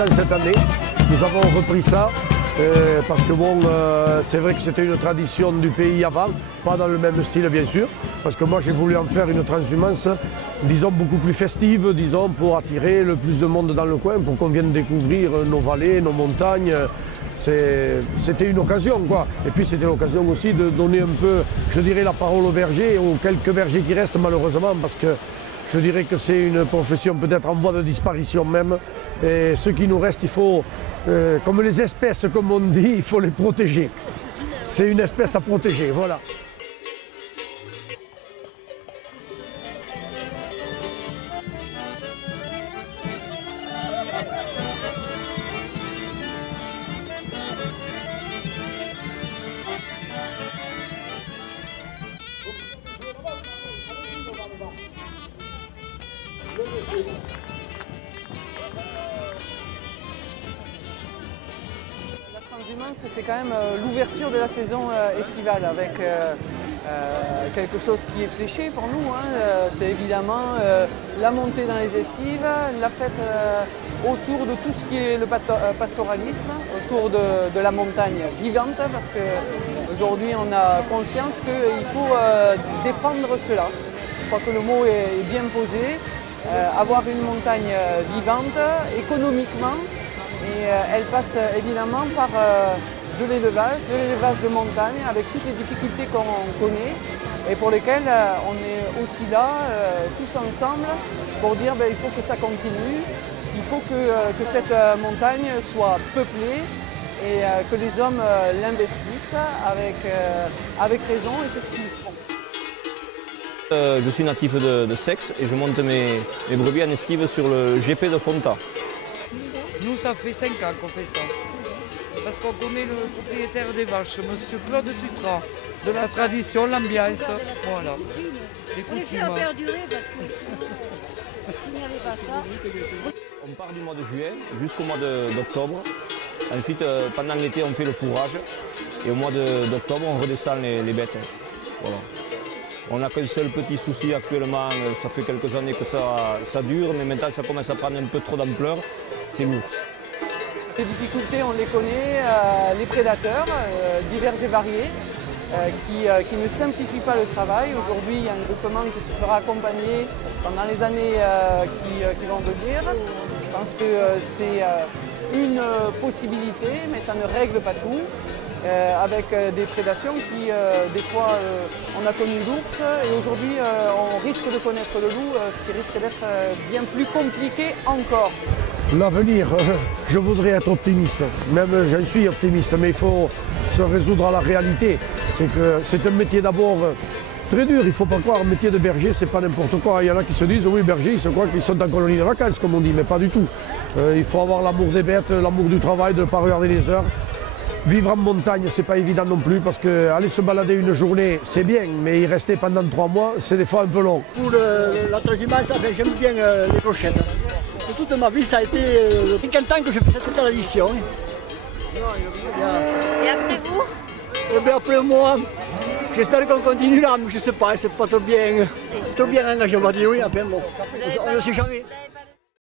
6 ans cette année. Nous avons repris ça. Parce que bon, c'est vrai que c'était une tradition du pays avant, pas dans le même style bien sûr, parce que moi j'ai voulu en faire une transhumance, disons beaucoup plus festive, disons pour attirer le plus de monde dans le coin, pour qu'on vienne découvrir nos vallées, nos montagnes. C'était une occasion quoi. Et puis c'était l'occasion aussi de donner un peu, je dirais, la parole aux bergers, aux quelques bergers qui restent malheureusement, parce que je dirais que c'est une profession peut-être en voie de disparition même. Et ceux qui nous restent, il faut, comme les espèces, comme on dit, il faut les protéger. C'est une espèce à protéger, voilà. La transhumance, c'est quand même l'ouverture de la saison estivale avec quelque chose qui est fléché pour nous. C'est évidemment la montée dans les estives, la fête autour de tout ce qui est le pastoralisme, autour de la montagne vivante, parce qu'aujourd'hui on a conscience qu'il faut défendre cela. Je crois que le mot est bien posé. Avoir une montagne vivante économiquement, et elle passe évidemment par de l'élevage de montagne avec toutes les difficultés qu'on connaît et pour lesquelles on est aussi là tous ensemble pour dire il faut que ça continue, il faut que cette montagne soit peuplée et que les hommes l'investissent avec raison, et c'est ce qu'ils font. Je suis natif de Seix et je monte mes brebis en estive sur le GP de Fonta. Nous, ça fait 5 ans qu'on fait ça. Parce qu'on connaît le propriétaire des vaches, M. Claude Sutran, de la tradition, l'ambiance. Voilà. On les fait perdurer parce que s'il n'y avait pas ça. On part du mois de juillet jusqu'au mois d'octobre. Ensuite, pendant l'été, on fait le fourrage. Et au mois d'octobre, on redescend les bêtes. Voilà. On n'a qu'un seul petit souci actuellement, ça fait quelques années que ça dure, mais maintenant ça commence à prendre un peu trop d'ampleur, c'est l'ours. Les difficultés, on les connaît, les prédateurs divers et variés, qui ne simplifient pas le travail. Aujourd'hui, il y a un groupement qui se fera accompagner pendant les années qui vont venir. Je pense que c'est une possibilité, mais ça ne règle pas tout. Avec des prédations qui, des fois, on a connu l'ours et aujourd'hui on risque de connaître le loup, ce qui risque d'être bien plus compliqué encore. L'avenir, je voudrais être optimiste, même j'en suis optimiste, mais il faut se résoudre à la réalité. C'est que c'est un métier d'abord très dur, il ne faut pas croire, un métier de berger, c'est pas n'importe quoi. Il y en a qui se disent, oui, berger, ils se croient qu'ils sont en colonie de vacances, comme on dit, mais pas du tout. Il faut avoir l'amour des bêtes, l'amour du travail, de ne pas regarder les heures. Vivre en montagne, c'est pas évident non plus, parce qu'aller se balader une journée, c'est bien, mais y rester pendant 3 mois, c'est des fois un peu long. Pour la transhumance, j'aime bien les clochettes. Et toute ma vie, ça a été 50 ans que je fais cette tradition. Et après vous? Et bien après moi, j'espère qu'on continue là, mais je ne sais pas, c'est pas trop bien engagé, on va dire oui, après bon, on ne sait jamais.